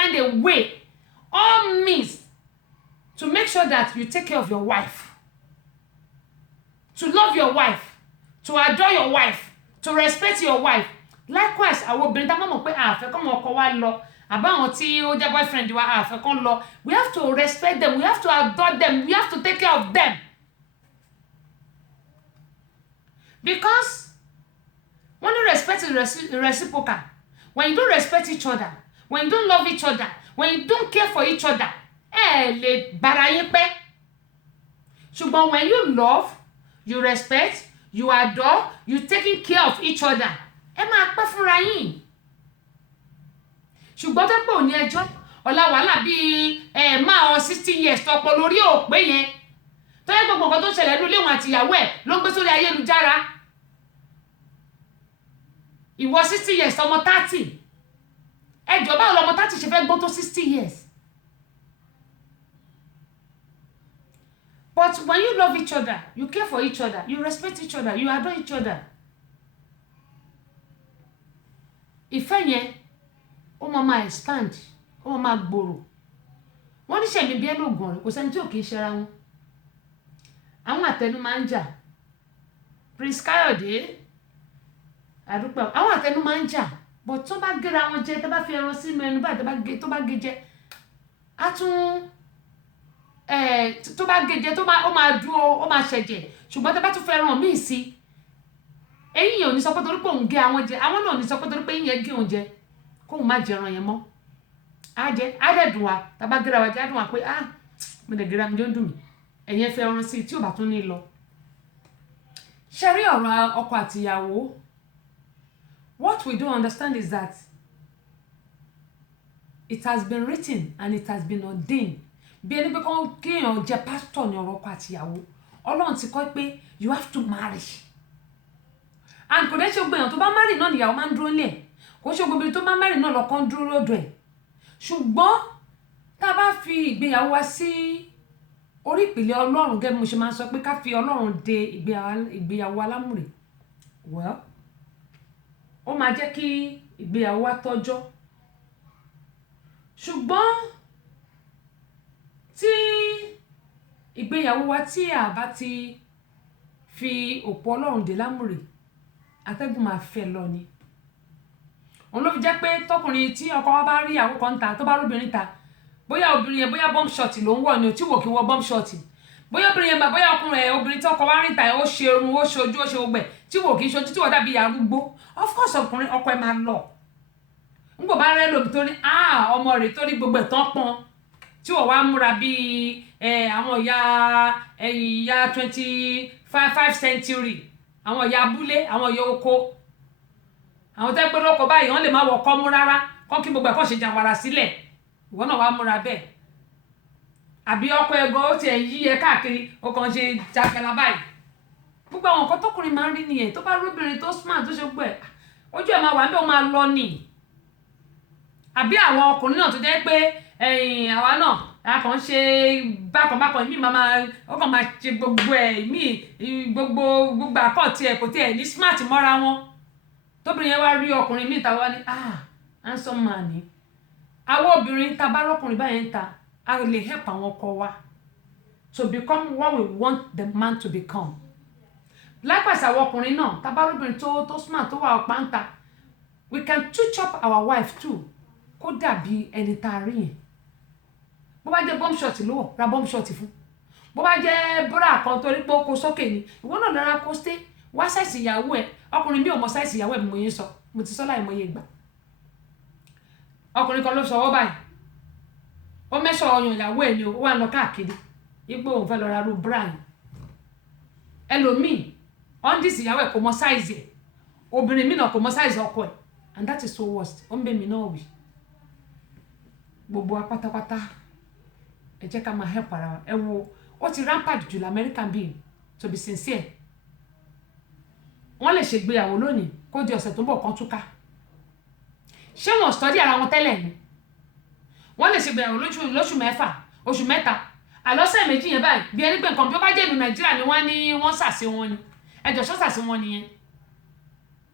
find a way, all means, to make sure that you take care of your wife, to love your wife, to adore your wife, to respect your wife. Likewise, àwọn obìnrin tá mọ̀ pé àfẹ́ kọ́ mọ̀ ọkọ wa lọ, àbáwọn tí ó jẹ́ boyfriend wa àfẹ́ kọ́ lọ, we have to respect them, we have to adore them, we have to take care of them. Because when you respect is reciprocal, when you don't respect each other, when you don't love each other, when you don't care for each other, lè bára yín pẹ́. Ṣùgbọ́n when you love, you respect, you adore, you taking care of each other, máa pẹ́ fúnra yín. Ṣùgbọ́n tó pé òní ẹjọ́ ọ̀la wàhálà bíi máa 60 years tọpọ lórí òpé yẹn tó yẹ gbogbo nǹkan tó ṣẹlẹ̀ nínú ilé wọn àtìyàwó ẹ̀ ló ń gbé sórí ayélujára. Ìwọ 60 years ọmọ 30, ẹjọ́ báwo lọmọ 30 ṣe fẹ́ gbó tó 60 years. But when you love each other, you care for each other, you respect each other, you adore each other, ìfẹ́ yẹn ó máa expand, ó máa gbòòrò. Wọ́n ní ṣẹ̀mí bí ẹlògùn rẹ̀ kò sẹ́ni tí ò kì í ṣera wọn. Àwọn àtẹnu máa ń jà. Prince Káyọ̀dé àdúpẹ́ àwọn àtẹnu máa ń jà, but tó bá gẹ́ra wọn jẹ, tó bá fi ẹran sínú ẹnu báyìí tó bá gé jẹ, á tún tó bá gé jẹ ó máa dúró, ó máa ṣẹ̀jẹ̀. Ṣùgbọ́n tó bá tún fẹ́ ẹran míì sí, ẹ̀yin ò ní sọ pé torí pé òun gé àwọn jẹ, àwọn náà ò ní sọ pé torí pé yín gé òun jẹ kóun má jẹ ẹran yẹn mọ́. Á jẹ á dẹ̀ dùn wá, tá bá gẹ́ra wa jẹ á dùn wá pé mo lè gẹ́ra mi jọ ń dùn mí, ẹ̀yin fẹ́ ẹran sí tí ò bá tún ní lọ. Ṣé rí ọ̀rọ̀ ọkọ àtìyàwó? What we don't understand is that it has been written and it has been ordained. Bí ẹni pé kéèyàn jẹ́ pastor ní ọ̀rọ̀ ọkọ àtìyàwó, Ọlọ́run ti kọ́ pé you have to marry. And kò dẹ́ ṣe gbogbo èèyàn tó bá marry náà níyàwó máa ń dúró lẹ̀, kò ṣe gbogbo tó bá marry náà lọ́kọ ń dúró lọ́dọ̀ ẹ̀. Ṣùgbọ́n tá a bá fi ìgbéyàwó wa sí orí ìpìlẹ̀ Ọlọ́run, gẹ́gẹ́ bí mo ṣe máa ń sọ pé ká fi Ọlọ́run de ìgbéyàwó alámùrè, well, ó máa jẹ́ kí ìgbéyàwó wa tọ́jọ́. Ṣùgbọ́n tí ìgbéyàwó wa tí a bá ti fi òpó Ọlọ́run dè lámùrè, atẹ́gùn máa fẹ́ lọ ni. Òun ló fi jẹ́ pé tọkùnrin tí ọkọ wa bá rí ìyàwó kan ta, tó bá róbìnrin ta, bóyá obìnrin yẹn bóyá bomb shot ló ń wọ̀ ni, tí wò kí wọ bomb shot, bóyá obìnrin yẹn bóyá obìnrin tí ọkọ wa rí ta ó ṣe irun, ó ṣe ojú, ó ṣe gbogbo, tí wò kí ṣojú, tí wọ́n dàbí arúgbó, of course ọkùnrin ọkọ ẹ̀ máa lọ. Nígbà bá rẹ́ lòmí tó ní ọmọ rẹ̀ tó ní gbogbo ẹ̀ tán pọn, tí wọ́n wá múra bíi àwọn ìyá 25th century, àwọn ìyá abúlé, àwọn ìyá oko, àwọn tẹ́ pé lóko báyìí wọ́n lè má wọ kọ́ mú rárá, kọ́ kí gbogbo ẹ̀kọ́ ṣe jàwàrà sílẹ̀, ìwọ náà wá múra bẹ́ẹ̀. Àbí ọkọ ẹ̀gọ́ ó ti ẹ̀ yí ẹ káàkiri, ó kàn ṣe jàkẹ́lá báyìí. Gbogbo àwọn nǹkan tọkùnrin máa ń rí nìyẹn. Tó bá róbìnrin tó smart tó ṣe gbọ́ ẹ̀, ojú ẹ̀ máa wà níbẹ̀, ó máa lọ nì. Àbí àwọn ọkùnrin náà tó jẹ́ pé àwa náà a kàn ṣe bákan ìmí ó kàn máa ṣe gbogbo ẹ̀, ìmí gbogbo àkọ́ọ̀tì ẹ̀ kò tí ẹ̀ ní smart mọ́ra wọn. Tóbìnrin yẹn wá rí ọkùnrin míì ta wá ní handsome man ni. Àwọn obìnrin ta bá rọ́kùnrin báyẹn ta, a lè help àwọn ọkọ wa to become what we want the man to become. Likewise àwọn ọkùnrin náà ta bá rọ́bìnrin tó smart tó wà ọ̀pá ń ta, we can touch up our wife too, kó dàbí ẹni tá a rí yẹn. Bó bá jẹ́ bomb shot ló wọ̀, ra bomb shot fún. Bó bá jẹ́ bra kan torí pé ó kó sókè ni, ìwọ náà lọ ra kó stay, wá size ìyàwó ẹ̀. Ọkùnrin mi ò mọ size ìyàwó ẹ̀ bí mo yẹn sọ, mo ti sọ láì mọ iye ìgbà. Ọkùnrin kan ló sọ ọwọ́ báyìí, ó mẹ́sọ̀ ọyàn ìyàwó ẹ̀ ni ó wà lọ káàkiri, ipò òun fẹ́ lọ ra ru bra yẹn. Ẹlòmíì undis ìyàwó ẹ̀ kò mọ size ẹ̀, obìnrin mi náà kò mọ size ọkọ ẹ̀, and that is so worst. Ó ń bẹ mi náà wí. Gbogbo wa pátápátá ẹ jẹ́ ká máa help ara wa. Ẹ wo, ó ti rampant jù l'American being, to be sincere. Wọ́n lè ṣègbéyàwó lónìí kó di ọ̀sẹ̀ tó ń bọ̀ kan túká. Ṣé wọ́n study ara wọn tẹ́lẹ̀ ni? Wọ́n lè ṣègbéyàwó lóṣù mẹ́fà, oṣù mẹ́ta, àlọ́sẹ̀ méjì yẹn báyìí bí ẹni pé nǹkan bí ó bá jẹ́ ìlú Nàìjíríà ni wọ́n ní wọ́n sàsí wọn ni. Ẹjọ́ sọ sàsí wọn nìyẹn.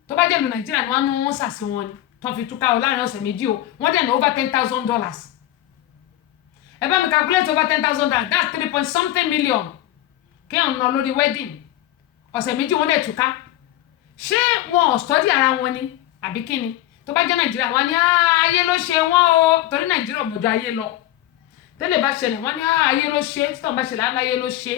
Tó bá jẹ́ ìlú Nàìjíríà ni wọ́n ní wọ́n sàsí wọn ni. tán fi túká o láàrin ọ̀sẹ̀ méjì o wọ́n dẹ̀ ná over $10,000 ẹ bá mi calculate over $10,000 that's 3 point something million kí ọ̀n ná lórí wedding ọ̀sẹ̀ méjì wọ́n dẹ̀ túká ṣé wọn ò study ara wọn ni àbí kí ni tó bá jẹ́ nàìjíríà wọn ni ayé ló ṣe wọ́n o torí nàìjíríà ọ̀bọ̀dọ̀ ayé lọ tẹ́lẹ̀ bá ṣẹlẹ̀ wọ́n ní ayé ló ṣe títàn bá ṣẹlẹ̀ aláyé ló ṣe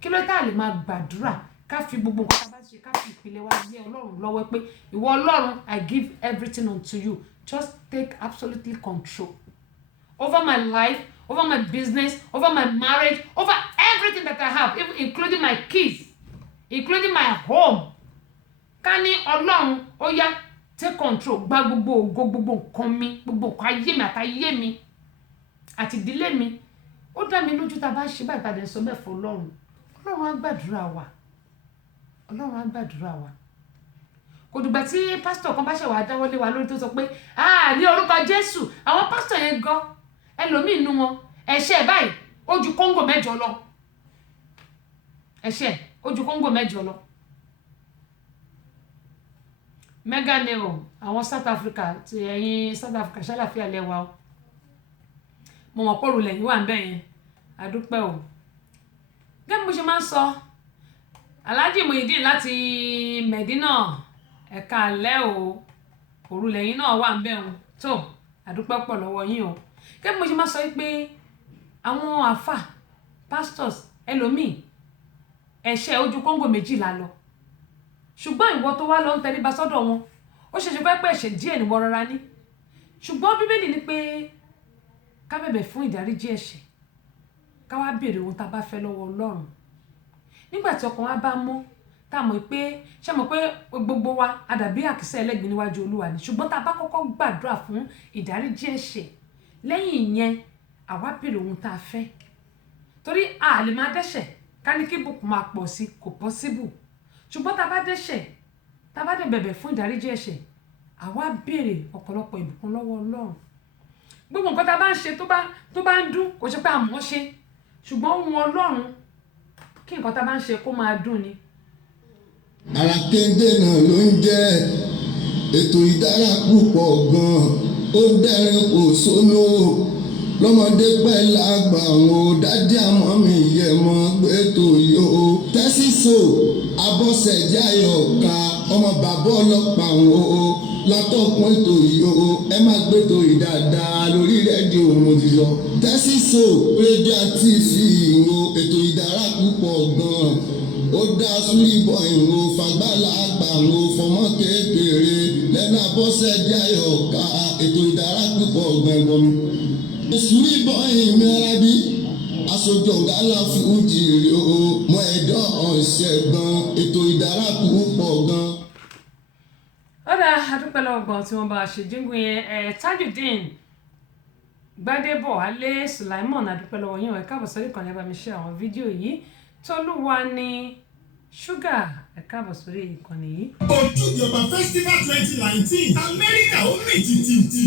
kí ló tá lè máa gbàdúrà ká fi gbogbo nǹkan tá a bá ṣe ká fi ìpìlẹ̀ wa lé ọlọ́run lọ́wọ́ pé ìwọ ọlọ́run I give everything unto you just take absolutely control over my life over my business over my marriage over everything that I have even including my kids including my home ká ní ọlọ́run ó yá take control gba gbogbo ògo gbogbo nǹkan mi gbogbo nǹkan ayé mi àtayé mi àti ìdílé mi ó dá mi lójú tá a bá ṣe báyìí tàdé sọ bẹ́ẹ̀ fún ọlọ́run ọlọ́run á gbàdúrà wa ọlọ́run á gbàdúrà wa kò dìgbà tí pásítọ̀ kan bá ṣe wàá dáwọ́lé wa lórí tó sọ pé ní orúkọ jésù àwọn pásítọ̀ yẹn gan ẹlòmíín nu wọn ẹ̀ṣẹ̀ báyìí ó ju kóńgò mẹ́jọ lọ ẹ̀ṣẹ̀ ó ju kóńgò mẹ́jọ lọ mega nero àwọn South Africa ti ẹ̀yin South Africa ṣàlàfíà lẹ́wà o mo mọ̀ pọ̀rù lẹ́yìn wà ń bẹ̀ yẹn adúpẹ́ o gẹ́gẹ́ bó ṣe máa ń sọ Alhaji Muyideen láti Medina ẹ̀ka alẹ́ o òru lẹ́yìn náà wà ń bẹ̀ o tó adúpẹ́ pọ̀ lọ́wọ́ yín o gẹ́gẹ́ bó ṣe máa sọ pé àwọn àfà pastors ẹlòmíì ẹ̀ṣẹ̀ ojú kóńgò méjìlá lọ ṣùgbọ́n ìwọ tó wá lọ ń tẹríba sọ́dọ̀ wọn ó ṣeéṣe fẹ́ pé ẹ̀ṣẹ̀ díẹ̀ ni wọ́n rọra ní ṣùgbọ́n bíbélì ni pé ká bẹ̀bẹ̀ fún ìdáríjì ẹ̀ṣẹ̀ ká wá béèrè ohun tá a bá fẹ́ lọ́wọ́ ọlọ́run nígbà tí ọkàn wa bá mọ́ tá a mọ̀ pé ṣé mọ̀ pé gbogbo wa a dàbí àkísà ẹlẹ́gbin níwájú olúwa ni ṣùgbọ́n tá a bá kọ́kọ́ gbàdúrà fún ìdáríjì ẹ̀ṣẹ̀ lẹ́yìn ìyẹn àwa béèrè ohun tá a fẹ́ torí a lè máa dẹ́ṣẹ̀ ká ní kí ìbùkún máa pọ̀ sí kò possible ṣùgbọ́n tá a bá dẹ́ṣẹ̀ tá a bá dẹ̀ bẹ̀bẹ̀ fún ìdáríjì ẹ̀ṣẹ̀ àwa béèrè ọ̀pọ̀lọpọ̀ ìbùkún lọ́wọ́ ọlọ́run gbogbo nǹkan tá a bá ń ṣe tó bá ń dún kò ṣe pé àmọ́ ṣe ṣùgbọ́n ohun ọlọ́run kí nǹkan tá a bá ń ṣe kó máa dún ni. ara kéńdé náà ló ń jẹ́ ètò ìdára púpọ̀ gan-an ó dẹ́rìn kò sónú lọ́mọdé pẹ́ lágbà wọn dádì àmọ́ mi yẹ mọ́ gbé tó yó tẹ́sísò abọ́sẹ̀jẹ́ ayọ̀ká ọmọ bàbá ọlọ́pàá wọn látọ̀kùn ètò yìí ẹ máa gbé tó yìí dáadáa lórí rédíò mo ti sọ tẹ́sísò rédíò àti ìfìhìnwó ètò ìdára púpọ̀ gan-an ó dá súlìbọ̀ ìwò fagbálà àgbà wọn fọmọ kékeré lẹ́nu abọ́sẹ̀jẹ́ ayọ̀ká ètò ìdára púpọ̀ gan-an súlìbọ̀ ìmí arábí aṣojú ọ̀gá fújì rè o mọ ẹ̀dọ́ ọ̀sẹ̀ gan ètò ìdára púpọ̀ gan. ó dá adúpẹ́ lọ́wọ́ gan tí wọ́n bá ṣe jíǹgùn yẹn Tajudeen Gbádébọ̀ Alẹ́ Sulaimon adúpẹ́ lọ́wọ́ yín ẹ káàbọ̀ sórí ìkànnì bá mi ṣe àwọn fídíò yìí Tolúwa ní ṣúgà ẹ káàbọ̀ sórí ìkànnì yìí. Ojúde-Ọba Festival 2019 Amẹ́ríkà ó mì tìtìtì.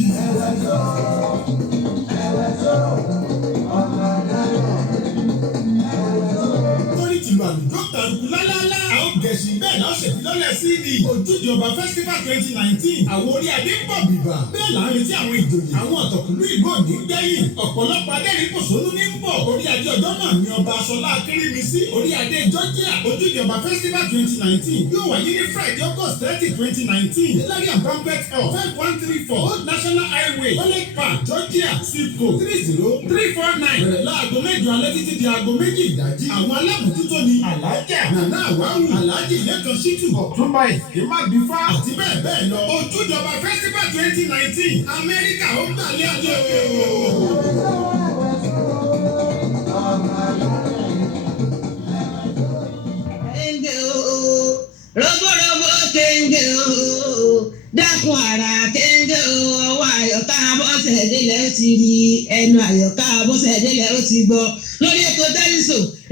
Torí tìlú àlùjọ tàrùkù lálálá. A ó gẹ̀ẹ́sì bẹ́ẹ̀ náà ṣèfilọ́lẹ̀ CD. Ojúde-Ọba Festival 2019 àwọn orí adé ń bọ̀ bìbà. Bẹ́ẹ̀ là ń retí àwọn ìjòyè. Àwọn ọ̀tọ̀kùlú ìlú òní gbẹ̀yìn. Ọ̀pọ̀lọpọ̀ adẹ́rìn-pòṣónú ní ń bọ̀. Orí adé ọjọ́ náà ni ọba Aṣọlá Akérèmísí. Orí adé Georgia. Ojúde-Ọba Festival 2019 yóò wáyé ní Friday August 30 2019. Hilarion Banquet Hall 5134 Old National Highway College Park Georgia Sipco 30349. Bẹ̀rẹ̀ láago mẹ́jọ alẹ́ títí di aago méjì ìdájí. Àwọn alábòójútó ni Alájà Nana Àwáwù Alhaji Lẹ́kan Ṣítù Ọ̀túnba Ìmágbífá àti bẹ́ẹ̀ bẹ́ẹ̀ lọ. Ojúde-Ọba Festival 2019 Amẹ́ríkà ó gbàlẹ́ àjọ rogborobo kéńgé o dákun ara kéńgé o ọwọ́ àyọ̀ká bọ́sẹ̀délẹ̀ ó ti rí ẹnu àyọ̀ká bọ́sẹ̀délẹ̀ ó ti gbọ́ lórí ètò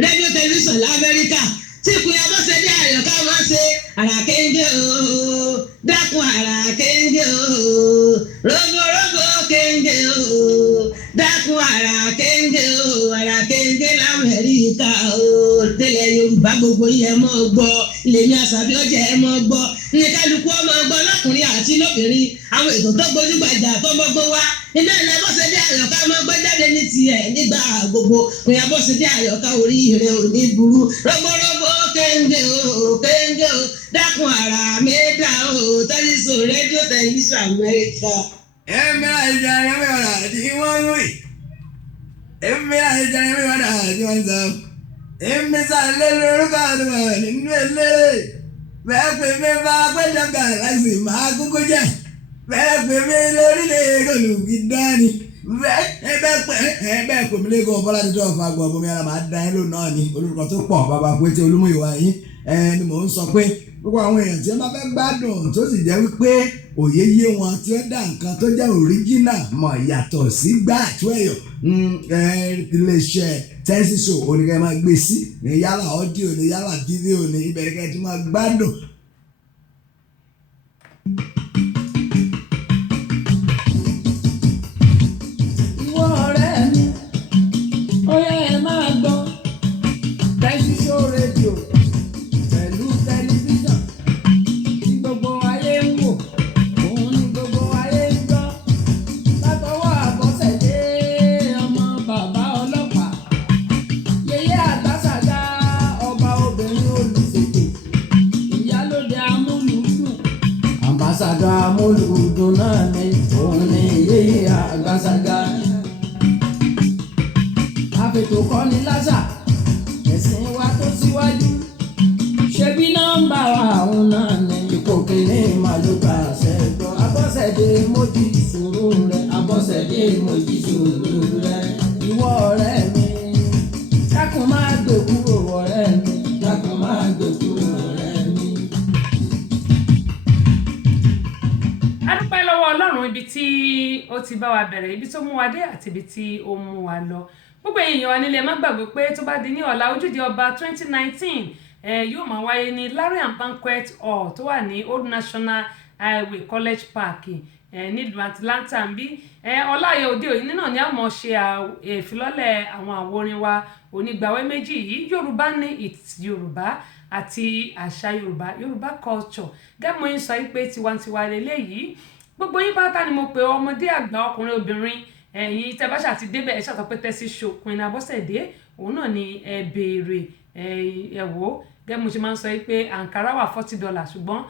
rédíò tẹlifíṣàn lamẹ́ríkà tí ìpínyà bọ́sẹ̀dé àyọ̀ká máa ṣe ara kéńgé o dákun ara kéńgé o rogborobo kéńgé o dákun ara kéńgé o ara kéńgé lamẹ́ríkà o tẹ́lẹ̀ Yorùbá gbogbo yẹn mọ́ gbọ́ lèmi àṣàbí ọjà ẹ mọ gbọ́ ní kálukú ọmọ gbọ́ lọ́kùnrin àti lóbìnrin àwọn ètò tó gbojúgbajà tó mọ́gbọ́n wá iná ilẹ̀ Abọ́sẹ̀dé Àyọ̀ká máa gbọ́ jáde ní tiẹ̀ nígbà gbogbo pé Abọ́sẹ̀dé Àyọ̀ká orí rẹ̀ ò ní burú rọ́gbọ́rọ́gbọ́ kéńgé o dákun ara mẹ́ta o tẹ́lifíṣàn rédíò tẹlifíṣàn Amẹ́ríkà. Mira el ya me van a decir mira el ya me van a decir me sale el lugar de no el ve que me va a cuenta que la cuco ya ve que me lo rile con lu gidani ve ebe ko mi le go bola de fa gbo bo mi ara ma dan lo náà ni olùkọ́ tó pọ̀ bàbá pé tí Olúmúyìwá yín ni mò ń sọ pé gbogbo àwọn èèyàn tí wọ́n bá fẹ́ gbádùn tó sì jẹ́ wípé òye yé wọn tí ó dá nǹkan tó jẹ́ òríjínà mọ̀ yàtọ̀ sí gbà àtúnyọ̀ iléeṣẹ́ Tẹ́sí Show oníkẹ́ máa gbé sí ní yálà ọ́díò ní yálà fídíò ní ibẹ̀ kẹ́ tí máa gbádùn. Ìwọ ọ̀rẹ́ mi ó yẹ ẹ máa gbọ́ Tẹ́sí Show rédíò pẹ̀lú tẹlifíṣàn tí gbogbo ayé ń wò òun ni gbogbo ayé ń gbọ́ látọwọ́ Àbọ́sẹ̀dé ọmọ bàbá ọlọ́pàá yèyé Àgbàsàgà ọba obìnrin olùṣètò ìyálóde amúlùúdùn àmbàsàgà amúlùúdùn náà ni òun ni yèyé Àgbàsàgà àfètò kọ́ni lásà ẹ̀sìn wa tó síwájú ṣebí nọ́mbà wa òun náà ní ipò kìíní màlúkà ṣẹ́gbọ́ Abọ́sẹ̀dé mojí ìṣòro rẹ̀ Abọ́sẹ̀dé mojí ìṣòro rẹ̀ ìwọ ọ̀rẹ́ mi dákun máa gbé kúrò ọ̀rẹ́ mi dákun máa gbé kúrò ọ̀rẹ́ mi. A dúpẹ́ lọ́wọ́ Ọlọ́run ibi tí ó ti bá wa bẹ̀rẹ̀ ibi tó mú wa dé àti ibi tí ó mú wa lọ gbogbo èèyàn wa nílé má gbàgbé pé tó bá di ní ọ̀la ojúde ọba 2019 yóò máa wáyé ní Larry and Banquet Hall tó wà ní Old National Highway College Park nílùú Atlanta ń bí ọláyé òde òní náà ni a mọ̀ ṣe ìfilọ́lẹ̀ àwọn àwòrin wa onígbàwé méjì yìí Yorùbá ní it's Yorùbá àti àṣà Yorùbá culture gẹ́gẹ́ mo ń sọ pé tiwantiwa lélẹ́yìí gbogbo yín pátá ni mo pè ọmọdé àgbà ọkùnrin obìnrin ẹ̀yin tẹ́ bá ṣáà ti débẹ̀ ẹ ṣàtọ́ pé Tẹ́sí Show Queen Abọ́sẹ̀dé òun náà ni ẹ béèrè ẹ̀wò gẹ́gẹ́ mo ṣe máa ń sọ pé àǹkárá wà $40 ṣùgbọ́n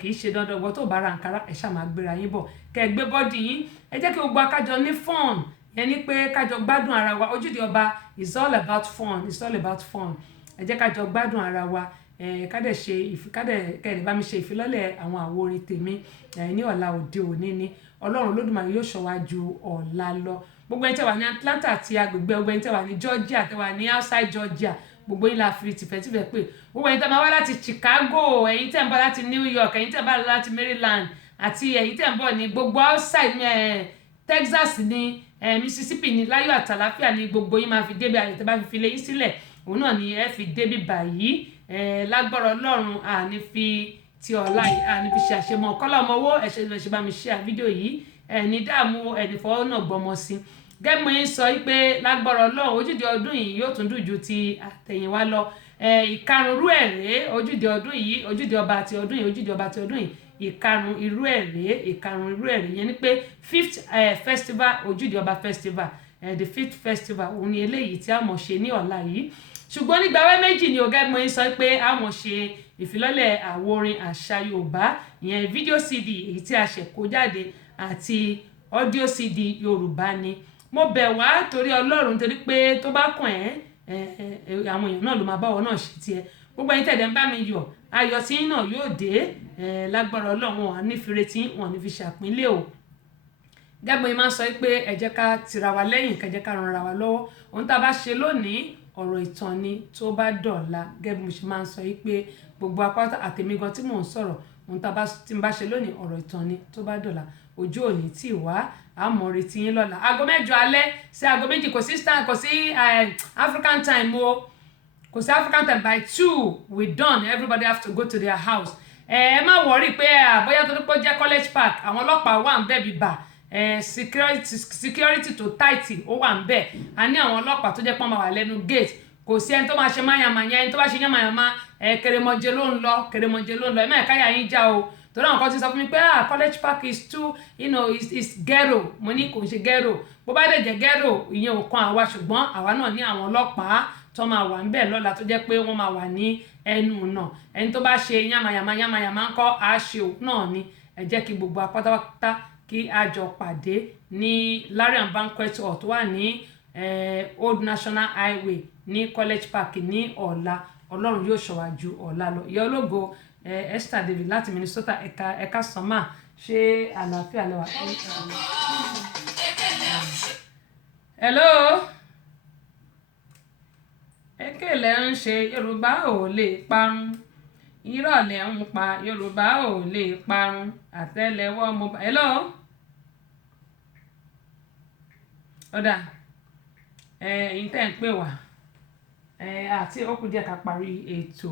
kì í ṣe dandan ọgbọ́n tó bá ra àǹkárá ẹ ṣáà máa gbéra yín bọ̀ kẹ́ ẹ gbé bọ́dì yín ẹ jẹ́ kí gbogbo akájọ ní fun yẹn ni pé kájọ gbádùn ara wa ojúde ọba is all about fun ẹ jẹ́ kájọ gbádùn ara wa kádẹ̀ bá mi ṣe ìfilọ́lẹ̀ àwọn àwo orin tèmi ní ọ̀la òde òní ni Ọlọ́run Olódùmarè yóò ṣọ́ wa ju ọ̀la lọ gbogbo ẹni tẹ́ wà ní Atlanta àti agbègbè gbogbo ẹni tẹ́ wà ní Georgia tẹ́ wà ní outside Georgia gbogbo yín la fi tìfẹ́tìfẹ́ pé gbogbo ẹ̀yin tẹ́ máa wá láti Chicago ẹ̀yin tẹ́ ń bọ̀ láti New York ẹ̀yin tẹ́ ń bọ̀ láti Maryland àti ẹ̀yin tẹ́ ń bọ̀ ní gbogbo outside Texas ní Mississippi ní láyọ̀ àtàláfíà ní gbogbo yín máa fi débi àyè tẹ́ bá fi lé yín sílẹ̀ òun náà ni ẹ fi débi báyìí lágbára Ọlọ́run àní fi ti ọ̀la yìí àní fi ṣe àṣemọ kọ́lá ọmọ owó ẹ̀ṣẹ̀ lè ṣe bá mi ṣe fídíò yìí ẹni dààmú ẹni fọwọ́ náà gbọmọ sí gẹ́gbọ́n yín sọ pé lágbára Ọlọ́run ojúde ọdún yìí yóò tún dùn ju ti àtẹ̀yìnwá lọ ìkarùn-ún ẹ̀rẹ́ ojúde ọdún yìí ojúde ọba àti ọdún yìí ojúde ọba àti ọdún yìí ìkarùn-ún irú ẹ̀rẹ́ yẹn ni pé 5th festival ojúde ọba festival the 5th festival òun ni eléyìí tí a mọ̀ ṣe ní ọ̀la yìí ṣùgbọ́n nígbà wẹ́ méjì ni ọ̀gá ẹ̀gbọ́n yín sọ pé a mọ̀ ṣe ìfilọ́lẹ̀ àwo orin àṣà Yorùbá ìyẹn fídíò CD èyí tí a ṣẹ̀ kó jáde àti ọ́díò CD Yorùbá ni mo bẹ̀ wá torí Ọlọ́run torí pé tó bá kàn àwọn èèyàn náà ló máa bá ọ náà ṣe tiẹ̀ gbogbo ẹ̀yin tẹ̀lé ń bá mi yọ̀ ayọ̀ tí náà yóò dé lágbára Ọlọ́run wọn à ní fi retí wọn à ní fi ṣàpínlẹ̀ o gẹ́gbọ́n yín máa ń sọ pé ẹ jẹ́ ká tira wa lẹ́yìn ká jẹ́ ká ran ara wa lọ́wọ́ ohun tá a bá ṣe lónìí ọ̀rọ̀ ìtàn ni tó bá dọ̀la gẹ́gẹ́ bí mo ṣe máa ń sọ pé gbogbo apáta àtèmi gan tí mò ń sọ̀rọ̀ ohun tí n bá ṣe lónìí ọ̀rọ̀ ìtàn ni tó bá dọ̀la ojú òní tì wá àmọ́ retí yín lọ́la aago 7 alẹ́ sí aago 2 kò sí African time o kò sí African time by 2 we done everybody have to go to their house ẹ má wọrí pé àbóyá tó dípò jẹ́ college park àwọn ọlọ́pàá wà ń bẹ̀ bíbà security tó tight ó wà ń bẹ̀ a ní àwọn ọlọ́pàá tó jẹ́ pọ́n máa wà lẹ́nu gate kò sí ẹni tó máa ṣe máyàmáyà ẹni tó bá ṣe yàmáyàmá Kèrèmọ̀jẹ ló ń lọ ẹ má káyà yín já o torí àwọn kan ti sọ fún mi pé college park is too is ghetto mo ní kò ń ṣe ghetto bó bá dẹ̀ jẹ́ ghetto ìyẹn ò kan àwa ṣùgbọ́n àwa náà ní àwọn ọlọ́pàá tó máa wà ń bẹ̀ lọ́la tó jẹ́ pé wọ́n máa wà ní ẹnu ọ̀nà ẹni tó bá ṣe yàmàyàmà ń kọ́ àṣẹ òkú náà ni ẹ jẹ́ kí gbogbo apátápátá kí a jọ pàdé ní Larry and Banquet Hall tó wà ní Old National Highway ní College Park ní ọ̀la ọlọ́run yóò ṣọ́wa ju ọ̀la lọ ìyá ológo Esther David láti Minnesota ẹ̀ka sọ́mà ṣé àlàáfíà lẹ́wà. Hello ekele ń ṣe Yorùbá ò lè parun ìrọ̀lẹ́ ń pa Yorùbá ò lè parun àtẹ́lẹwọ́ mo bá hello ọ̀dà ẹ̀yin tẹ́ ń pè wá àti ó kù díẹ̀ ká parí ètò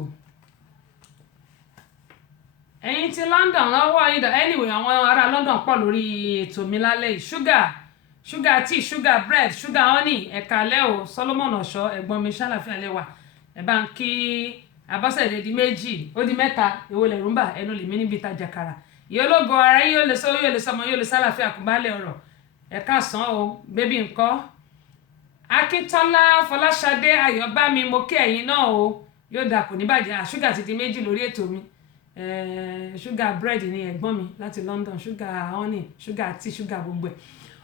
ẹ̀yin ti London lọ́wọ́ yín dà anyway àwọn ará London pọ̀ lórí ètò mi lálẹ́ yìí sugar tea sugar bread sugar honey ẹ̀ka lẹ́ o Solomon ọ̀ṣọ́ ẹ̀gbọ́n mi ṣàlàfíà lẹ́wà ẹ̀ bá ń kí Abọ́sẹ̀dé di méjì ó di mẹ́ta èwo lẹ̀ rúmbà ẹnu lèmi níbi ìtajà kàrà ìyólógo ara yóò lè sọ yóò lè sọmọ yóò lè sálàfíà kò bá lè ọ̀rọ̀ ẹ̀ka sàn o bébí ńkọ́ Akíntọ́lá Fọláṣadé Ayọ̀bámi mo kí ẹ̀yin náà o yóò dà kò ní bàjẹ́ ṣúgà ti di méjì lórí ètò mi ṣúgà bread ni ẹ̀gbọ́n mi láti London ṣúgà honey ṣúgà tea ṣúgà gbogbo ẹ̀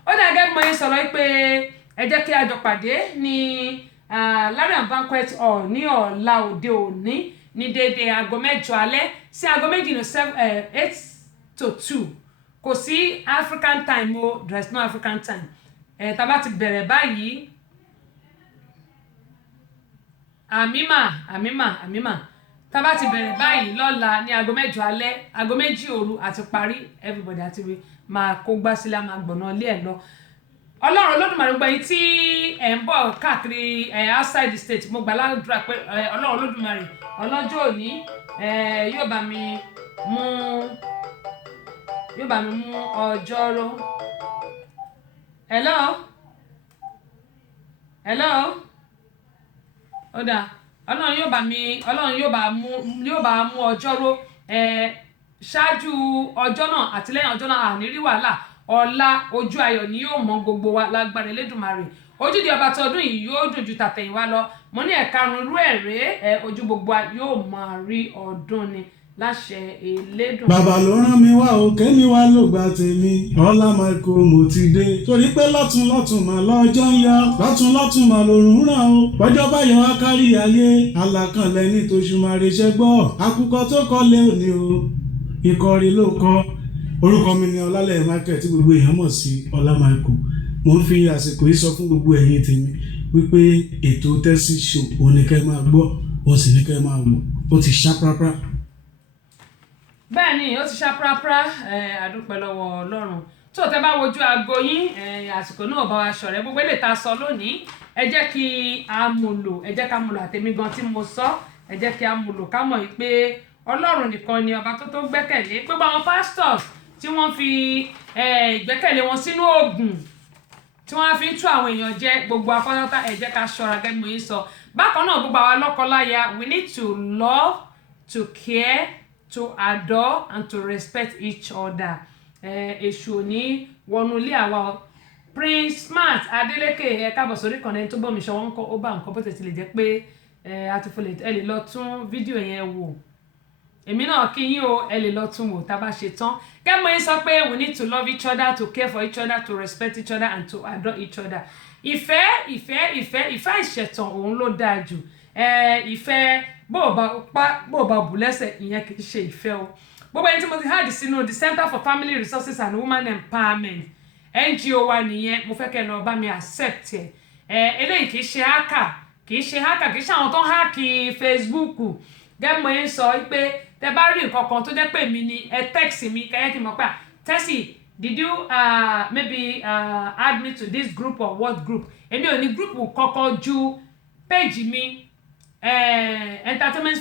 ó dà gẹ́gẹ́ mọ́ yín sọ̀rọ̀ pé ẹ jẹ́ kí a jọ pàdé ní Larry and Banquet Hall ní ọ̀la òde òní ní déédéé aago 8 alẹ́ sí aago 8 to 2 kò sí African time o there is no African time tá bá ti bẹ̀rẹ̀ báyìí àmìmà tá bá ti bẹ̀rẹ̀ báyìí lọ́la ní aago 8 alẹ́ aago 2 òru àti parí everybody àti máa kó gbá sílẹ̀ máa gbọ̀nà ilé ẹ̀ lọ ọlọ́run olódùmarè gbọ́ yín tí ẹ̀ ń bọ̀ káàkiri outside the state mo gbà ládùúrà pé ọlọ́run olódùmarè ọlọ́jọ́ òní yóò bá mi mú ọjọ́rò hello ó dà ọlọ́run yóò bá mú ọjọ́rò ṣáájú ọjọ́ náà àti lẹ́yìn ọjọ́ náà àní rí wàhálà ọ̀la ojú ayọ̀ ni yóò mọ gbogbo wa lágbára Elédùmarè ojúde ọba tọdún yìí yóò dùn ju tàtẹ̀yìnwá lọ mo ní ẹ̀karùn-ún irú ẹ̀rẹ́ ojú gbogbo wa yóò máa rí ọdún ni láṣẹ Elédùmarè. bàbá ló rán mi wá o kémi wá ló gba tèmi ọlá Michael mo ti dé torí pé lọ́tún mà lọ́jọ́ ń yọ lọ́tún mà lòrùn ràn o bọ́jọ́ báyọ̀ wá kárí ayé alákànlẹ̀ ní tòṣùmàrè ṣẹ́gbọ́ àkùkọ tó kọ́ lé òní o ìkọrí ló kọ́ orúkọ mi ni Ọlálẹ́yẹ Michael tí gbogbo èèyàn mọ̀ sí Ọlá Michael mo ń fi àsìkò yìí sọ fún gbogbo ẹ̀yin tèmi wípé ètò Tẹ́sí Show òun ni kẹ́ máa gbọ́ òun sì ni kẹ́ máa wò ó ti ṣá prápra. bẹ́ẹ̀ ni ó ti ṣá prápra àdúpẹ́ lọ́wọ́ Ọlọ́run tó tẹ́ bá wojú aago yín àsìkò náà bá wa ṣọ̀rẹ́ gbogbo èlé ta sọ lónìí ẹ jẹ́ kí a mú lò àtẹ̀mí gan tí mo sọ ẹ jẹ́ kí a mú lò ká mọ̀ yìí pé Ọlọ́run nìkan ni ọba tó gbẹ́kẹ̀lé gbogbo àwọn pastors tí wọ́n fi ìgbẹ́kẹ̀lé wọn sínú oògùn tí wọ́n fi ń tú àwọn èèyàn jẹ gbogbo apátápátá ẹ jẹ́ ká ṣọ́ra gẹ́gẹ́ bí mo yín sọ bákan náà gbogbo àwa lọ́kọláya we need to love to care to adore and to respect each other èṣù òní wọnú ilé àwa Prince Smart Adeleke ẹ káàbọ̀ sórí kan ẹni tó bọ́ mi ṣọwọ́ ńkọ́ ó bá nǹkan bó tètè lè jẹ́ pé àtúfọlẹ̀ ẹ lè lọ tún fídíò yẹn wò èmi náà kí yín o ẹ lè lọ tún wò tá a bá ṣe tán kẹ́mọ yín sọ pé we need to love each other to care for each other to respect each other and to adore each other ìfẹ́ ìṣẹ̀tàn òun ló dáa jù ìfẹ́ bó o bá bù lẹ́sẹ̀ ìyẹn kì í ṣe ìfẹ́ o gbogbo ẹni tí mo ti hàdì sínú the Center for Family Resources and Women Empowerment NGO wa nìyẹn mo fẹ́ kẹ́ lọ bá mi accept ẹ̀ eléyìí kì í ṣe hacker kì í ṣe àwọn tó ń háàkì Facebook gẹ́gẹ́ mo ń sọ pé tẹ bá rí nǹkan kan tó jẹ́ pé mi ni ẹ text mi kẹ́yẹ́ kí n mọ̀ pé Tessy did you maybe add me to this group or what group èmi ò ní group kankan ju page mi entertainment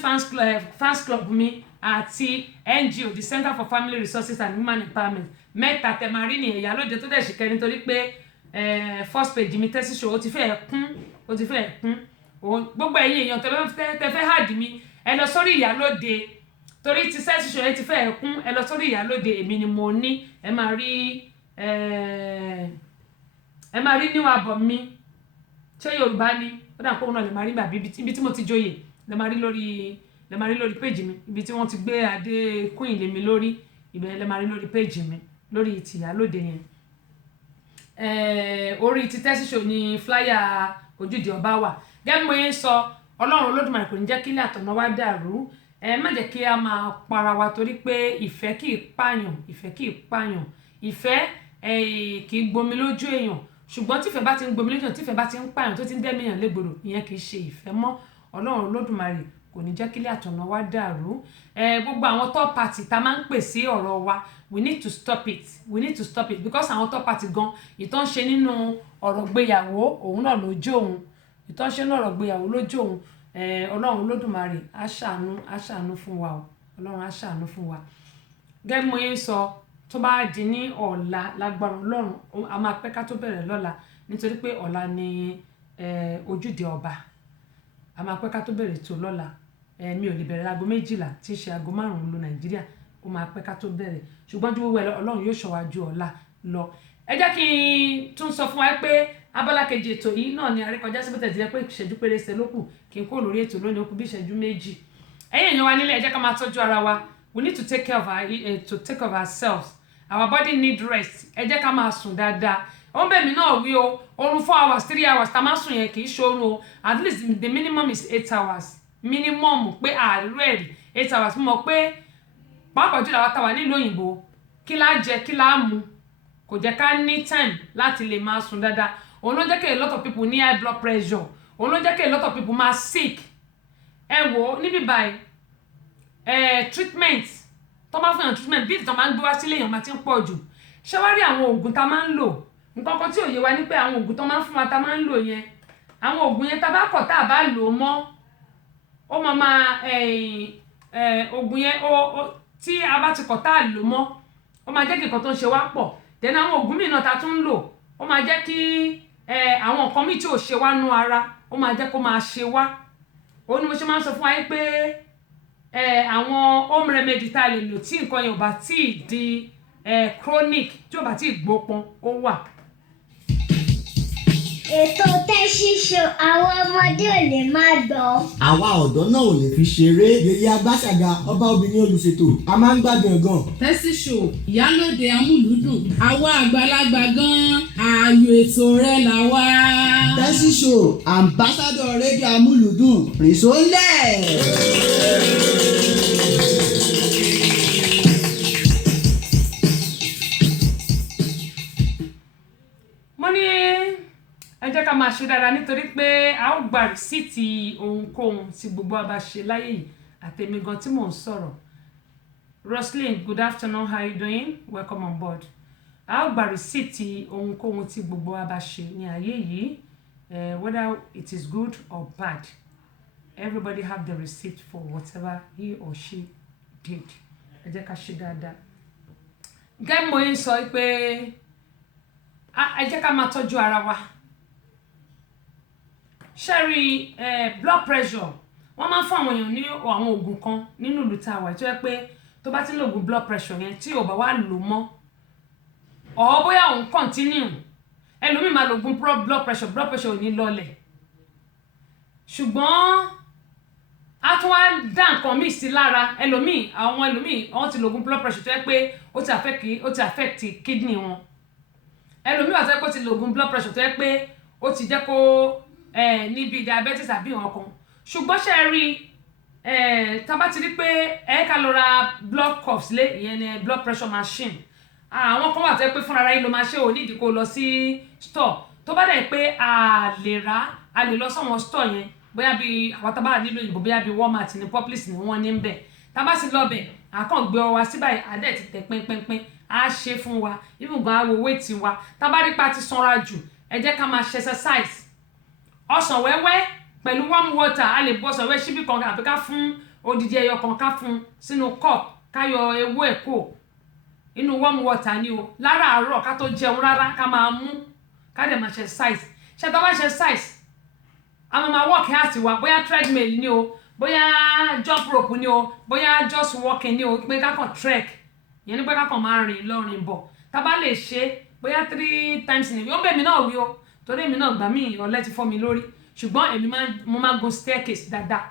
fans club mi àti NGO the Center for Family Resources and Women Empowerment mẹ́ta tẹ máa rí ní ẹ̀yà lóde tó dẹ̀ ṣe kẹ́ nítorí pé first page mi Tessy Show ó ti fẹ́ kún gbogbo ẹ̀yin èèyàn tẹ fẹ́ hàdí mi ẹ lọ sórí ìyálóde torí ti sẹ́sìṣọ́ yẹn ti fẹ́ kún ẹ lọ sórí ìyálóde èmi ni mo ní ẹ máa rí new album mi ṣé Yorùbá ni ó dà pé òun náà lè máa rí bàbí ibi tí mo ti joyè lè máa rí lórí péjì mi ibi tí wọ́n ti gbé adé queen lé mi lórí ibẹ̀ lè máa rí lórí péjì mi lórí ti ìyálóde yẹn orí ti tẹ́síṣò ni flyer ojúde ọba wà gẹ́gẹ́ mo yẹn sọ Ọlọ́run Olódùmarè kò ní jẹ́ kí ilé àtọ̀nà wa dàrú má jẹ́ kí a máa para wa torí pé ìfẹ́ kì í pààyàn ìfẹ́ kì í gbomi lójú èèyàn ṣùgbọ́n tífẹ́ bá ti ń gbomi lójú èèyàn tífẹ́ bá ti ń pààyàn tó ti ń dẹ́mìyàn légbodò ìyẹn kì í ṣe ìfẹ́ mọ́ Ọlọ́run Olódùmarè kò ní jẹ́ kí ilé àtọ̀nà wa dàrú gbogbo àwọn third party tá máa ń pè sí ọ̀rọ̀ wa we need to stop it because àwọn third party gan ìtàn ṣe nínú ọ̀rọ̀ gbéyàwó òun náà lójú òun ìtàn ṣe nínú ọ̀rọ̀ gbéyàwó lójú òun Ọlọ́run Olódùmarè á ṣàánú fún wa o Ọlọ́run á ṣàánú fún wa gẹ́gẹ́ mo yẹn sọ tó bá di ní ọ̀la lágbára Ọlọ́run a máa pẹ́ ká tó bẹ̀rẹ̀ lọ́la nítorí pé ọ̀la ni ojúde ọba a máa pẹ́ ká tó bẹ̀rẹ̀ tó lọ́la mi ò lè bẹ̀rẹ̀ aago 12 tí í ṣe aago 5 lo Nàìjíríà ó máa pẹ́ ká tó bẹ̀rẹ̀ ṣùgbọ́n ju gbogbo ẹ̀ Ọlọ́run yóò ṣọ́ wa ju ọ̀la lọ ẹ jẹ́ kí n tún sọ fún wa pé abala kejì ètò yìí náà ni àrékọjá sí bẹ́tẹ̀ jẹ́ pé ìṣẹ́jú pérése ló kù kí n kó lórí ètò lónìí ó kù bí ìṣẹ́jú 2 ẹ̀yin èèyàn wa nílé ẹ jẹ́ ká máa tọ́jú ara wa we need to take care of ourselves our body need rest ẹ jẹ́ ká máa sùn dáadáa ó ń bẹ̀ mí náà wí o oorun 4 hours 3 hours tá máa sùn yẹn kì í ṣoorun o at least the minimum is 8 hours minimum pé àárọ̀ ẹ̀rí 8 hours mọ̀ pé pàápàá jùlọ àwọn táwa nílùú òyìnbó kí láá jẹ kí láá mu kò jẹ́ ká ní time láti lè máa sùn dáadáa òun ló jẹ́ kí a lot of people ní high blood pressure òun ló jẹ́ kí a lot of people máa sick ẹ wò ó níbí báyìí treatment tó bá fún yàn treatment bí ìtàn máa ń gbé wá sílé èèyàn máa ti ń pọ̀ jù ṣé wá rí àwọn oògùn tá máa ń lò nǹkan kan tí ò yé wa ní pé àwọn oògùn tó máa ń fún wa tá máa ń lò yẹn àwọn oògùn yẹn tá bá kọ̀ tá a bá lò ó mọ́ ó máa oògùn yẹn tí a bá ti kọ̀ tá a lò mọ́ ó máa jẹ́ kí nǹkan tó ń ṣe wá pọ̀ then àwọn oògùn míì náà tá tún ń lò ó máa jẹ́ kí àwọn nǹkan míì tí ò ṣe wá nú ara ó máa jẹ́ kó máa ṣe wá òun ni mo ṣe máa ń sọ fún wa pé àwọn home remedy tá a lè lò tí nǹkan yẹn ò bá tí ì di chronic tí ò bá tí ì gbópọn ó wà. Ètò Tẹ́síṣò àwọn ọmọdé ò lè máa gbọ́. Àwa ọ̀dọ́ náà ò lè fi ṣeré. Yèyé Agbáṣàga ọba obìnrin olùṣètò a máa ń gbádùn ẹ̀ gan. Tẹ́síṣò ìyálóde amúlùúdùn àwa àgbàlagbà gan ààyò ètò rẹ̀ là wá. Tẹ́síṣò ambassadọ̀ rédíò amúlùúdùn rìnsólẹ̀. ẹ jẹ́ ká máa ṣe dáadáa nítorí pé a ó gba rìsíìtì ohunkóhun tí gbogbo wa bá ṣe láyé yìí àtẹ̀mí gan tí mò ń sọ̀rọ̀. Roslyn, good afternoon, how you doing? Welcome on board. A ó gba rìsíìtì ohunkóhun tí gbogbo wa bá ṣe ní ayé yìí whether it is good or bad. Everybody have the receipt for whatever he or she did. Ẹ jẹ́ ká ṣe dáadáa. Gẹ́gẹ́ mo ń sọ pé ẹ jẹ́ ká máa tọ́jú ara wa. Ṣẹ́rí blood pressure wọ́n máa ń fún àwọn èèyàn ní àwọn oògùn kan nínú ìlú tá a wà tó yẹ pé tó bá ti ń lo oògùn blood pressure yẹn tí ò bá wà lò mọ́ ọ̀ bóyá òun continue ẹlòmíì máa lo oògùn blood pressure ò ní lọlẹ̀ ṣùgbọ́n a tún wá dá nǹkan míì sí lára ẹlòmíì wọ́n ti lo oògùn blood pressure tó yẹ pé ó ti affect kidney wọn ẹlòmíì wà tó yẹ pé ó ti lo oògùn blood pressure tó yẹ pé ó ti jẹ́ kó níbi diabetes àbí ìwọ̀n kan ṣùgbọ́n ṣe rí tá bá ti rí pé ká lọ ra blood cuffs lé ìyẹn ni blood pressure machine àwọn kan wà tó yẹ pé fúnra yín ló máa ṣe ò nídìí kó lọ sí store tó bá dẹ̀ pé a lè lọ sọ́wọ́n store yẹn bóyá bí àwọn tá bá wà nílùú òyìnbó bóyá bí Walmart ní Publix ní wọ́n ní ń bẹ̀ tá bá sì lọ bẹ̀ àkàn gbé ọ wá sí báyìí àdẹ̀ ti tẹ̀ pínpínpín á ṣe fún wa ibùgbọ́n á wo weight wa tá bá rí pa ti sanra jù ẹ jẹ́ ká máa ṣe exercise ọsàn wẹ́wẹ́ pẹ̀lú warm water a lè bọ́ ọsàn wẹ́wẹ́ síbí kan àbí ká fún odidi ẹyọ kan ká fún sínú cup ká yọ ewé ẹ̀ kó inú warm water ni o láràárọ̀ ká tó jẹun rárá ká máa mú ká dẹ̀ máa ṣe exercise ṣe tó bá ṣe exercise a máa work heart wa bóyá treadmill ni o bóyá jump rope ni o bóyá just walking ni o pé ká kàn trek ìyẹn ni pé ká kàn máa rìn lọ rìn bọ̀ tá bá lè ṣe bóyá 3 times in a week ó bẹ̀ mí náà wí o torí èmi náà gbà mí ọ̀lẹ ti fọ́ mi lórí ṣùgbọ́n mo máa gun staircase dáadáa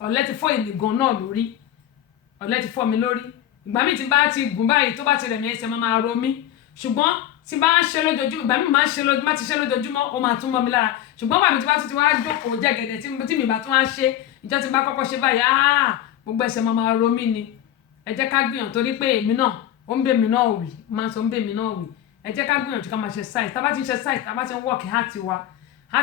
ọ̀lẹ ti fọ́ èmi gan náà lórí ọ̀lẹ ti fọ́ mi lórí ìgbà míì tí bá ti gùn báyìí tó bá ti rẹ̀ mí ẹsẹ̀ máa ro mí ṣùgbọ́n tí bá ń ṣe lójoojúmọ́ ìgbà míì máa ń ṣe lójoojúmọ́ ó máa tún mọ́ mi lára ṣùgbọ́n bàbá tí bá tún ti wá jókòó jẹ́gẹ̀dẹ̀ tí mi bá tún wá ṣe ìjọ tí bá kọ́kọ́ ṣe báyìí gbogbo ẹsẹ̀ máa ro mí ni ẹ jẹ́ ká gbìyànjú torí pé èmi náà ó ń bẹ̀ mí náà wì máa sọ ń bẹ̀ mí náà wì ẹ jẹ́ ká gbìyànjú ká máa ṣe size tá bá ti ń ṣe size tá bá ti ń work heart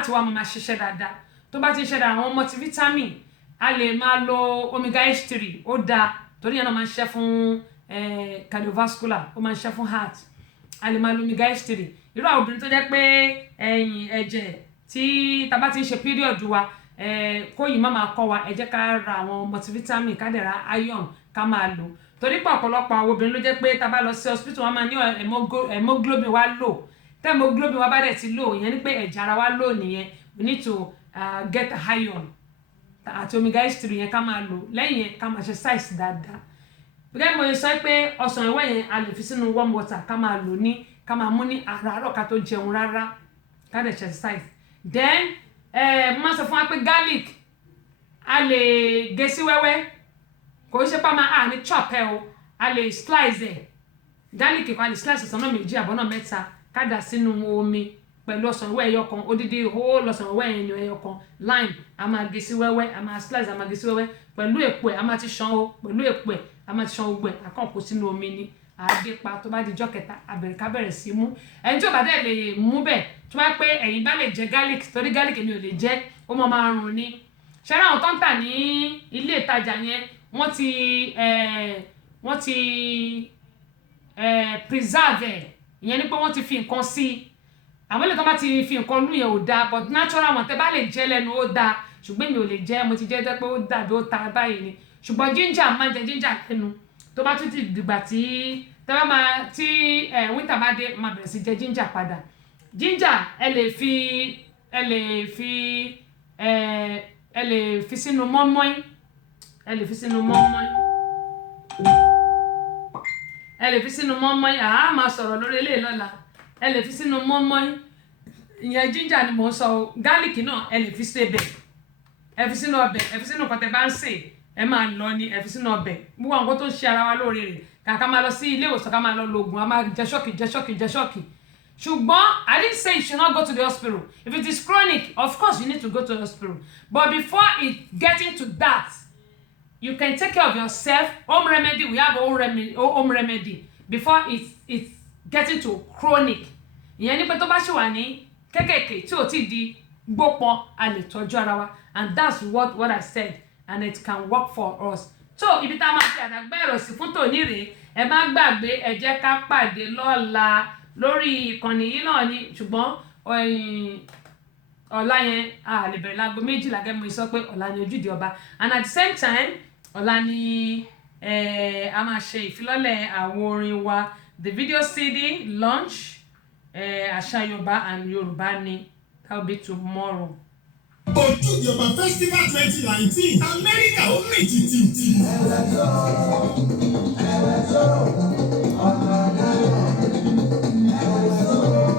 wa máa ṣiṣẹ́ dáadáa tó bá ti ń ṣe dáadáa àwọn multivitamin a lè máa lo omega h3 ó dáa torí yẹn náà máa ń ṣiṣẹ́ fún cardiovascular ó máa ń ṣiṣẹ́ fún heart a lè máa lo omega h3 irú àwọn obìnrin tó jẹ́ pé ẹ̀jẹ̀ tí tá bá ti ń ṣe period wa kó yìí má máa kọ́ wa ẹ jẹ́ ká ra àwọn multivitamin ká dẹ̀ ra iron ká máa lò torí pé ọ̀pọ̀lọpọ̀ àwọn obìnrin ló jẹ́ pé tá bá lọ sí hospital wọn máa ní hemoglobin wa low tẹ́ hemoglobin wa bá dẹ̀ ti low ìyẹn ni pé ẹ̀jẹ̀ ara wa low nìyẹn we need to get iron àti omega h3 yẹn ká máa lò lẹ́yìn yẹn ká máa ṣe size dáadáa gẹ́gẹ́ mo sọ pé ọsàn ìwé yẹn a lè fi sínú warm water ká máa lò ní ká máa mú ní àràárọ̀ ká tó jẹun rárá ká dẹ̀ ṣe size then mo máa sọ fún wa pé garlic a lè gé sí wẹ́wẹ́ kò ṣe pa máa ní chop ẹ o a lè slice ẹ garlic kan a lè slice ọ̀sán náà méjì àbọ̀ náà mẹ́ta ká dà sínú omi pẹ̀lú ọsàn ìwé ẹyọ kan odidi whole ọsàn ìwé ẹyọ kan lime a máa gé sí wẹ́wẹ́ a máa slice a máa gé sí wẹ́wẹ́ pẹ̀lú èpo ẹ̀ a máa ti ṣan o pẹ̀lú èpo ẹ̀ a máa ti ṣan gbogbo ẹ̀ àkànkò sínú omi ni àádé pa tó bá di ijọ́ kẹta ká bẹ̀rẹ̀ sí mú ẹni tí ò bá dẹ̀ lè mú bẹ̀ tó bá pé ẹ̀yin bá lè jẹ garlic torí garlic èmi ò lè jẹ ó máa rùn ni ṣẹ́ra àwọn tó ń tà ní ilé ìtajà yẹn wọ́n ti preserve ẹ̀ ìyẹn ni pé wọ́n ti fi nǹkan sí àwọn ilé tó bá ti fi nǹkan lú yẹn ò dáa but natural wọn tẹ́ bá lè jẹ lẹ́nu ó dáa ṣùgbọ́n mi ò lè jẹ mo ti jẹ́ pé ó dàbí ó ta báyìí ni ṣùgbọ́n ginger máa ń jẹ ginger lẹ́nu tó bá tún ti dìgbà tí winter bá dé máa bẹ̀rẹ̀ sí jẹ ginger padà ginger ẹ lè fi sínú mọ́mọ́ín máa sọ̀rọ̀ lórí eléyìí lọ́la ẹ lè fi sínú mọ́mọ́ín ìyẹn ginger ni mò ń sọ o garlic náà ẹ lè fi sebẹ̀ ẹ fi sínú ọbẹ̀ ẹ fi sínú nǹkan tẹ́ bá ń sè ẹ máa lọ ni ẹ fi sínú ọbẹ̀ gbogbo àwọn nǹkan tó ń ṣe ara wa lóore rẹ̀ kàkà máa lọ sí ilé ìwòsàn ká máa lọ lo oògùn a máa jẹ ṣọ́ọ̀kì ṣùgbọ́n I didn't say you should not go to the hospital if it is chronic of course you need to go to the hospital but before it getting to that you can take care of yourself home remedy we have home remedy before it's getting to chronic ìyẹn ní pé tó bá ṣì wà ní kékèké tí ò tí di gbópọn a lè tọ́jú ara wa and that's what I said and it can work for us so ibi tá a máa fi àdàgbà ẹ̀rọ sí fún tòní rèé ẹ má gbàgbé ẹ jẹ́ ká pàdé lọ́la lórí ìkànnì yìí náà ni ṣùgbọ́n ọ̀la yẹn a lè bẹ̀rẹ̀ láago 12 gẹ́gẹ́ mo sọ pé ọ̀la ni ojúde ọba and at the same time ọ̀la ni a máa ṣe ìfilọ́lẹ̀ àwọn orin wa the video CD launch àṣà Yorùbá and Yorùbá ni that will be tomorrow. Ojúde ọba festival 2019 Amẹ́ríkà ó mì tìtìtì.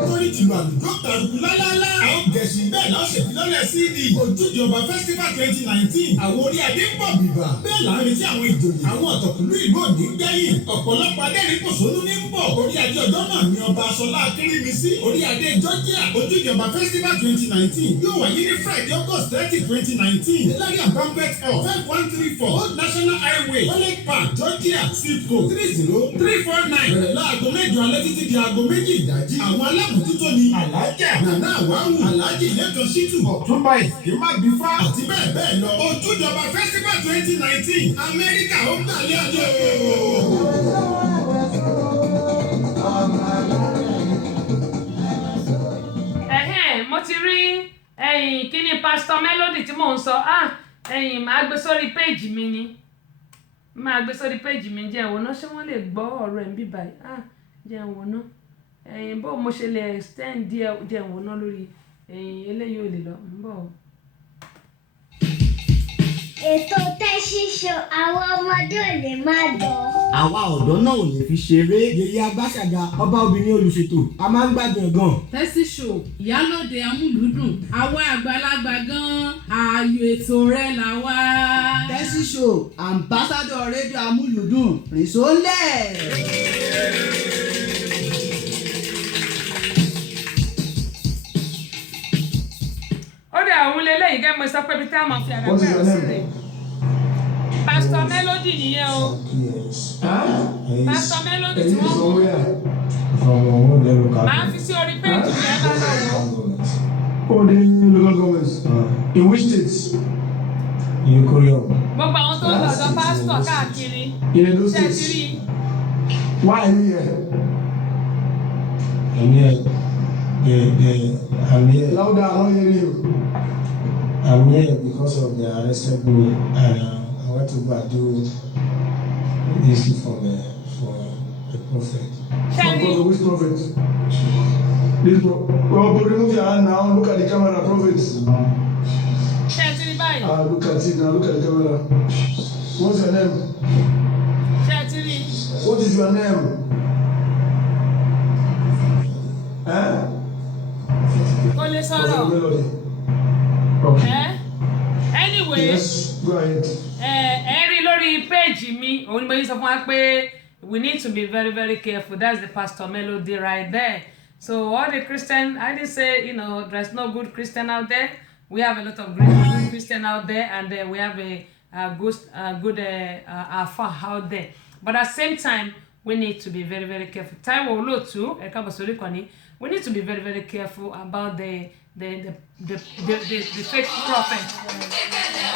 Lórí tìlú àlùjọ tàrùkù lálálá. Àwọn gẹ̀ẹ́sì bẹ́ẹ̀ náà ṣèfilọ́lẹ̀ CD. Ojúde ọba festival 2019 àwọn orí adé ń bọ̀ bìbà. Bẹ́ẹ̀ là ń retí àwọn ìjòyè. Àwọn ọ̀tọ̀kùlú ìlú òní gbẹ̀yìn. Ọ̀pọ̀lọpọ̀ adẹ́rìn pòṣónú ní ń bọ̀. Orí adé ọjọ́ náà ni ọba Aṣọlá Akérèmísí. Orí adé Georgia. Ojúde ọba festival 2019 yóò wáyé ní Friday August 30, 2019. Níláyà Banquet Hall 5134 Old National Highway College Park Georgia Sipco 30349. Bẹ̀rẹ̀ láago 8 alẹ́ títí di aago 2 ìdájí. Àwọn alábòójútó ni Alájà Nana Àwáwù Alájì Lẹ́kan Ṣítù Ọ̀túnba Ìsìnkímà Gbífá àti bẹ́ẹ̀ bẹ́ẹ̀ lọ. Ojúde ọba festival 2019 Amẹ́ríkà ó gbàlẹ́ ọjọ́. Mo ti rí kíní Pastor Melody tí mò ń sọ màá gbé sórí péèjì mi ni jẹ́ ìwọ̀n náà ṣé wọ́n lè gbọ́ ọ̀rọ̀ ẹ̀ ń bí báyìí jẹ́ ìwọ̀n náà bó mo ṣe lè extend díẹ̀ jẹ́ ìwọ̀n náà lórí eléyìí ò lè lọ ń bọ̀. ètò Tẹ́sí Show àwọn ọmọdé ò lè má gbọ́. Àwa ọ̀dọ́ náà ò lè fi ṣeré. Yèyé Agbáṣàga ọba obìnrin olùṣètò a máa ń gbádùn ẹ̀ gan. Tẹ́sí Show ìyálòde amúlùúdùn àwa àgbàlagbà gan ààyò ètò rẹ̀ là wá. Tẹ́sí Show ambassador rédíò amúlùúdùn rìnsólẹ̀. ó dẹ̀ àwọn lélẹ́yìí gẹ́gẹ́ mo sọ pé ibi tí a máa fi àdàgbà ẹ̀ sí rè Pastor Melody nìyẹn o Pastor Melody tí wọ́n mú máa fi sí orí péjì yẹn bá lọ́wọ́. Oh, the local government. In which states? In Korea. Gbogbo àwọn tó ń lọ́dọ̀ pásítọ̀ káàkiri In Edo ṣe State. ti rí. Why are you here? I'm here. I'm here. Louder, I don't hear you. I'm here because of the arrested me, and I want to go and do this for a prophet. Prophet, which prophet? This well, but remove your hand now. Look at the camera, prophet. Ṣé ti rí báyìí? Look at it now. Look at the camera. What's your name? Ṣé ti rí? What is your name? Kò lè sọ̀rọ̀. Melody. Okay. Anyway. Yes, go ahead. Ẹ rí lórí péjì mi òun ni mo yín sọ fún wa pé we need to be very very careful. That's the Pastor Melody right there. So all the Christian, I didn't say, there's no good Christian out there. We have a lot of good Christian out there, and we have a good alpha out there. But at the same time, we need to be very, very careful. Taiwo Olotu, we need to be very, very careful about the fake prophet.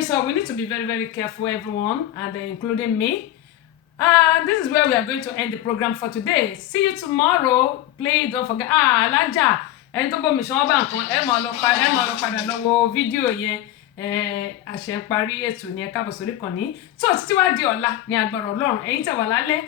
So we need to be very, very careful, everyone, and including me. This is where we are going to end the program for today. See you tomorrow. Please don't forget. Alájà, ẹni tó bomi ṣan bá nǹkan ẹ máa lọ padà lọ wo fídíò yẹn. Àṣẹ ń parí ètò ní ẹ káàbọ̀ sórí ìkànnì. So títí wá di ọ̀la ní agbára Ọlọ́run. Ẹ̀yin tẹ́ wà lálẹ́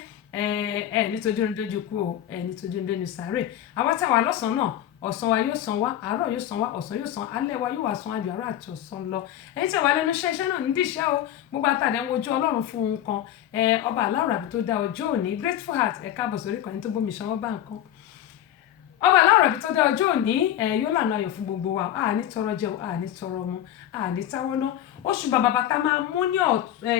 nítorí onídójú kú o, nítorí onídójú sáré. Àwa tá wà lọ́sàn-án náà. Ọ̀sán wa yóò san wá, àárọ̀ yóò san wá, ọ̀sán yóò san, alẹ́ wa yóò wá san àjò àárọ̀ àti ọ̀sán lọ. Ẹ̀yin tí wà lẹ́nu iṣẹ́ náà ní díṣẹ́ o, gbogbo àtàdé ń wojú Ọlọ́run fún nǹkan. Ọba aláwọ̀ àbí tó dá ọjọ́ òní, Grateful Heart ẹ káàbọ̀ sórí ìkànnì tó bómi ṣan bá nǹkan. Ọba aláwọ̀ àbí tó dá ọjọ́ òní yóò lànà ayọ̀ fún gbogbo wa, ní tọrọ jẹ, ní tọrọ mu, ní táwọ́ ná. Oṣù bàbá bàtà máa mú ní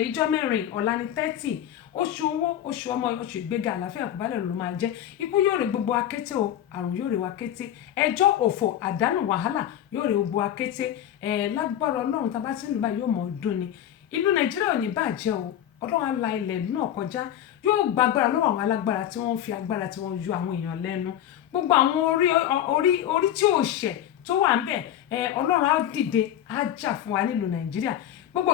ìjọ mẹ́rin, ọ̀la ní 30. Oṣù owó, oṣù ọmọ, oṣù ìgbéga, àlàáfíà àkùbálẹ̀ ló máa jẹ́. Ikú yóò rè gbogbo akété o, àrùn yóò rè wa kété. Ẹjọ́ òfò, àdánù, wàhálà yóò rè gbogbo akété. Lágbára Ọlọ́run tá bá ti ń lù báyìí yóò mọ̀ ọdún ni. Ìlú Nàìjíríà ò ní bàjẹ́ o. Ọlọ́run á la ilẹ̀ náà kọjá. Yóò gba agbára lọ́wọ́ àwọn alágbára tí wọ́n fi agbára tí wọ́n yọ àwọn èèyàn lẹ́nu. Gbogbo àwọn orí tí ò ṣẹ̀ tó wà ń bẹ̀, Ọlọ́run á dìde, á jà fún wa nílùú Nàìjíríà. Gbogbo